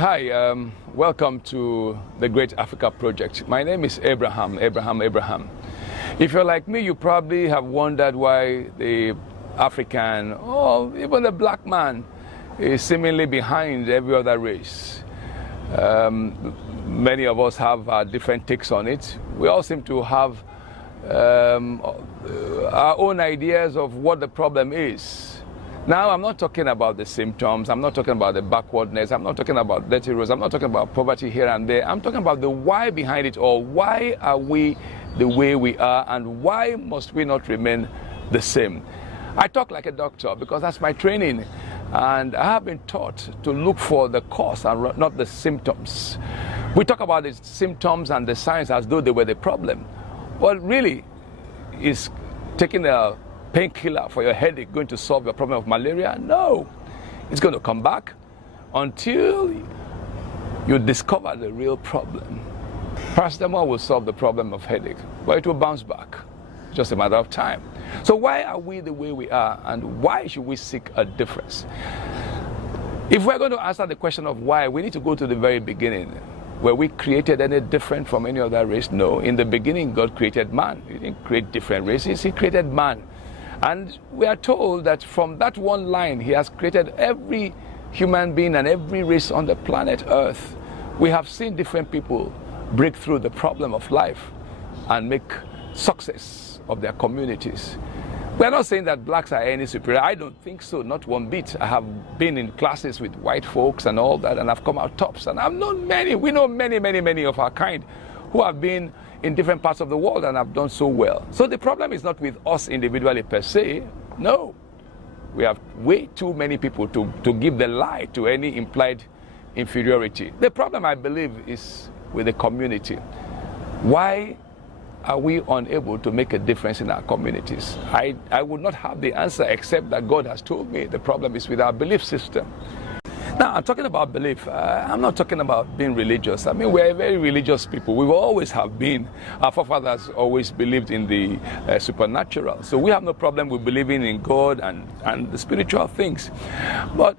Hi, welcome to the Great Africa Project. My name is Abraham. If you're like me, you probably have wondered why the African, or even the black man, is seemingly behind every other race. Many of us have different takes on it. We all seem to have our own ideas of what the problem is. Now, I'm not talking about the symptoms, I'm not talking about the backwardness, I'm not talking about dirty roads, I'm not talking about poverty here and there. I'm talking about the why behind it all. Why are we the way we are, and why must we not remain the same? I talk like a doctor because that's my training, and I have been taught to look for the cause and not the symptoms. We talk about the symptoms and the signs as though they were the problem. Well, really, is taking a painkiller for your headache going to solve your problem of malaria? No. It's going to come back until you discover the real problem. Paracetamol will solve the problem of headache, but it will bounce back. It's just a matter of time. So why are we the way we are, and why should we seek a difference? If we're going to answer the question of why, we need to go to the very beginning. Were we created any different from any other race? No. In the beginning, God created man. He didn't create different races. He created man. And we are told that from that one line, he has created every human being and every race on the planet Earth. We have seen different people break through the problem of life and make success of their communities. We are not saying that blacks are any superior. I don't think so, not one bit. I have been in classes with white folks and all that, and I've come out tops. And I've known many, we know many of our kind who have been in different parts of the world and have done so well. So the problem is not with us individually per se. No. We have way too many people to give the lie to any implied inferiority. The problem, I believe, is with the community. Why are we unable to make a difference in our communities? I would not have the answer except that God has told me the problem is with our belief system. Now, I'm talking about belief. I'm not talking about being religious. I mean, we're very religious people. We always have been. Our forefathers always believed in the supernatural. So we have no problem with believing in God and the spiritual things. But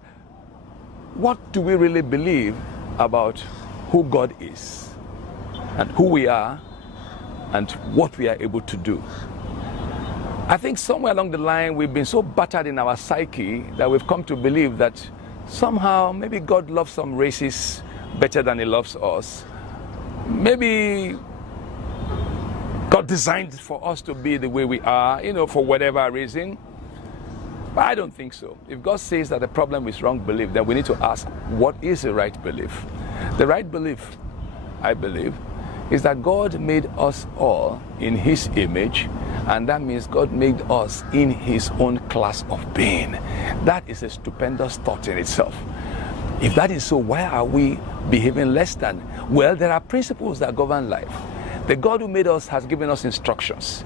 what do we really believe about who God is and who we are and what we are able to do? I think somewhere along the line, we've been so battered in our psyche that we've come to believe that somehow, maybe God loves some races better than he loves us. Maybe God designed for us to be the way we are, for whatever reason. But I don't think so. If God says that the problem is wrong belief, then we need to ask, what is the right belief? The right belief, I believe, is that God made us all in his image, and that means God made us in his own class of being. That is a stupendous thought in itself. If that is so, why are we behaving less than? Well, there are principles that govern life. The God who made us has given us instructions.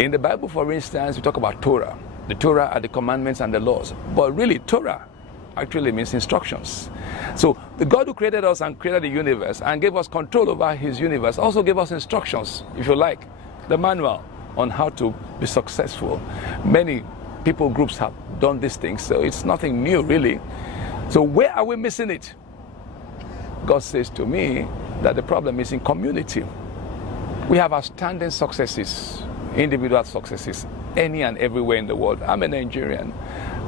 In the Bible, for instance, we talk about Torah. The Torah are the commandments and the laws. But really, Torah actually means instructions. So the God who created us and created the universe and gave us control over his universe also gave us instructions, if you like, the manual on how to be successful. Many people groups have done these things, so it's nothing new really. So where are we missing it? God says to me that the problem is in community. We have outstanding successes, individual successes, any and everywhere in the world. I'm a Nigerian,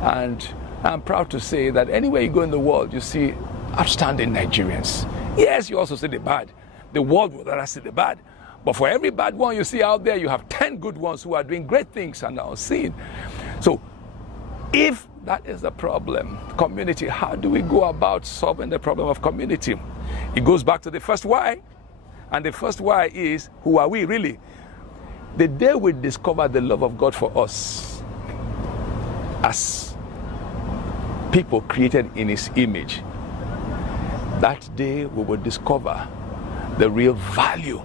and I'm proud to say that anywhere you go in the world, you see outstanding Nigerians. Yes, you also see the bad. The world would rather see the bad. But for every bad one you see out there, you have 10 good ones who are doing great things and are unseen. So if that is the problem, community, how do we go about solving the problem of community? It goes back to the first why. And the first why is, who are we really? The day we discover the love of God for us as people created in his image, that day we will discover the real value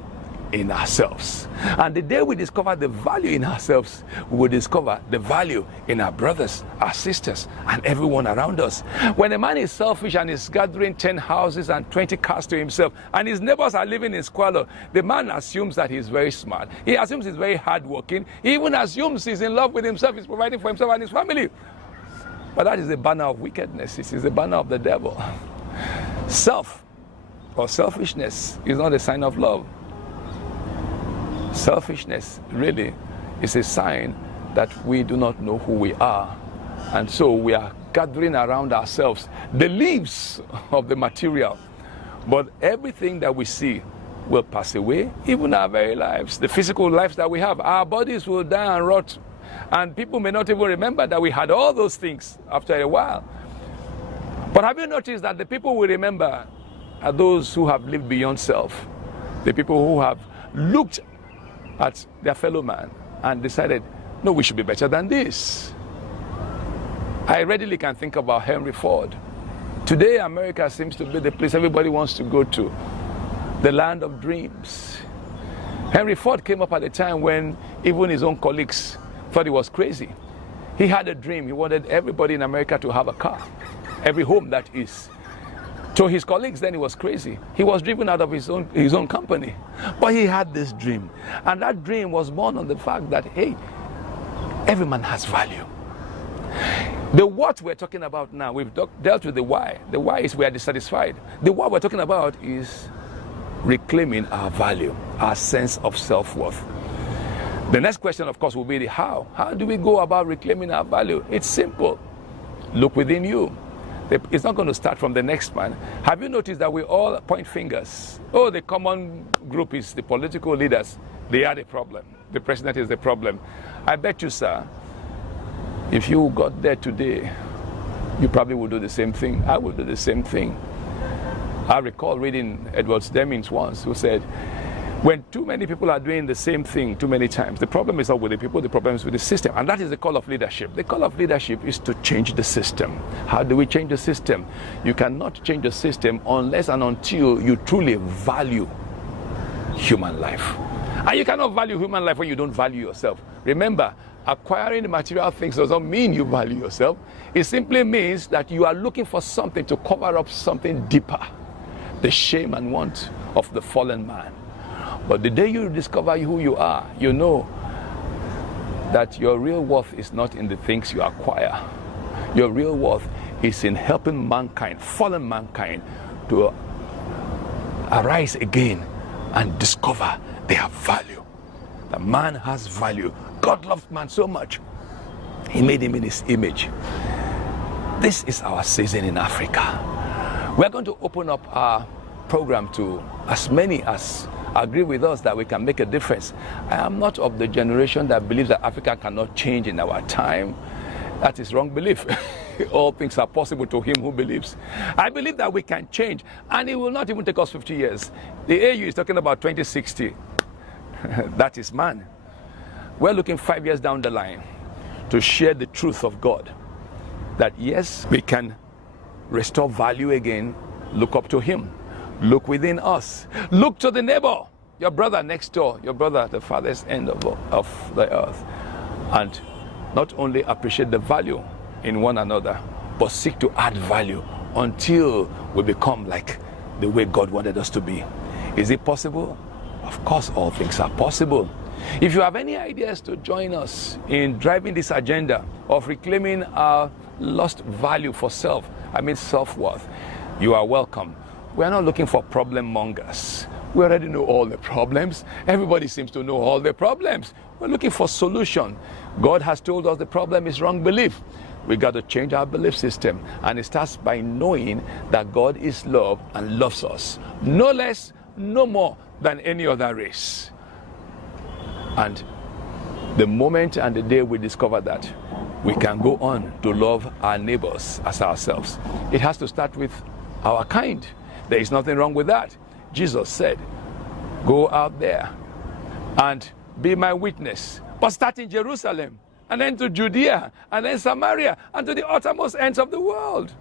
in ourselves. And the day we discover the value in ourselves, we will discover the value in our brothers, our sisters, and everyone around us. When a man is selfish and is gathering 10 houses and 20 cars to himself, and his neighbors are living in squalor, the man assumes that he's very smart. He assumes he's very hardworking. He even assumes he's in love with himself, he's providing for himself and his family. But that is the banner of wickedness. It is the banner of the devil. Self or selfishness is not a sign of love. Selfishness really is a sign that we do not know who we are. And so we are gathering around ourselves the leaves of the material. But everything that we see will pass away, even our very lives, the physical lives that we have. Our bodies will die and rot. And people may not even remember that we had all those things after a while. But have you noticed that the people we remember are those who have lived beyond self? The people who have looked at their fellow man and decided, no, we should be better than this. I readily can think about Henry Ford. Today, America seems to be the place everybody wants to go to, the land of dreams. Henry Ford came up at a time when even his own colleagues thought he was crazy. He had a dream. He wanted everybody in America to have a car, every home that is. To his colleagues, then he was crazy. He was driven out of his own company. But he had this dream. And that dream was born on the fact that, hey, every man has value. The what we're talking about now, we've dealt with the why. The why is we are dissatisfied. The what we're talking about is reclaiming our value, our sense of self-worth. The next question, of course, will be the how. How do we go about reclaiming our value? It's simple. Look within you. It's not going to start from the next man. Have you noticed that we all point fingers? Oh, the common group is the political leaders. They are the problem. The president is the problem. I bet you, sir, if you got there today, you probably would do the same thing. I would do the same thing. I recall reading Edward Demings once, who said, when too many people are doing the same thing too many times, the problem is not with the people, the problem is with the system. And that is the call of leadership. The call of leadership is to change the system. How do we change the system? You cannot change the system unless and until you truly value human life. And you cannot value human life when you don't value yourself. Remember, acquiring the material things does not mean you value yourself. It simply means that you are looking for something to cover up something deeper, the shame and want of the fallen man. But the day you discover who you are, you know that your real worth is not in the things you acquire. Your real worth is in helping mankind, fallen mankind, to arise again and discover their value. The man has value. God loved man so much, he made him in his image. This is our season in Africa. We're going to open up our program to as many as agree with us that we can make a difference. I am not of the generation that believes that Africa cannot change in our time. That is wrong belief. All things are possible to him who believes. I believe that we can change, and it will not even take us 50 years. The AU is talking about 2060. That is man. We're looking 5 years down the line to share the truth of God. That yes, we can restore value again. Look up to him. Look within us. Look to the neighbor, your brother next door, your brother at the farthest end of the earth. And not only appreciate the value in one another, but seek to add value until we become like the way God wanted us to be. Is it possible? Of course, all things are possible. If you have any ideas to join us in driving this agenda of reclaiming our lost value for self, I mean self-worth, you are welcome. We are not looking for problem mongers. We already know all the problems. Everybody seems to know all the problems. We're looking for solution. God has told us the problem is wrong belief. We got to change our belief system. And it starts by knowing that God is love and loves us. No less, no more than any other race. And the moment and the day we discover that, we can go on to love our neighbors as ourselves. It has to start with our kind. There is nothing wrong with that. Jesus said, go out there and be my witness. But start in Jerusalem, and then to Judea, and then Samaria, and to the uttermost ends of the world.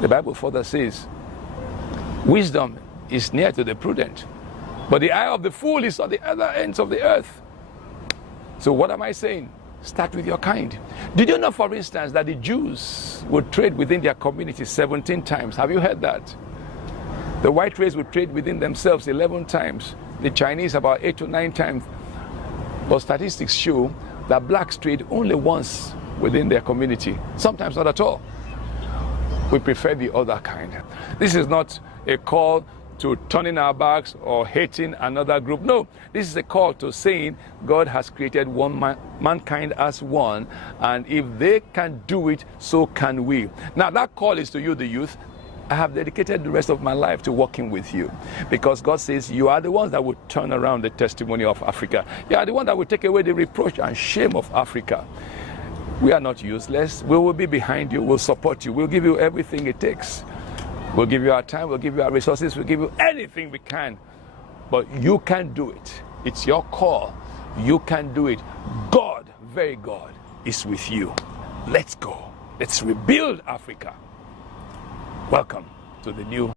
The Bible further says, wisdom is near to the prudent, but the eye of the fool is at the other ends of the earth. So what am I saying? Start with your kind. Did you know, for instance, that the Jews would trade within their community 17 times? Have you heard that? The white race would trade within themselves 11 times. The Chinese about 8 to 9 times. But statistics show that blacks trade only once within their community. Sometimes not at all. We prefer the other kind. This is not a call to turning our backs or hating another group. No, this is a call to saying God has created mankind as one, and if they can do it, so can we. Now that call is to you, the youth. I have dedicated the rest of my life to working with you, because God says you are the ones that will turn around the testimony of Africa. You are the one that will take away the reproach and shame of Africa. We are not useless. We will be behind you. We'll support you. We'll give you everything it takes. We'll give you our time. We'll give you our resources. We'll give you anything we can. But you can do it. It's your call. You can do it. God, very God, is with you. Let's go. Let's rebuild Africa. Welcome to the new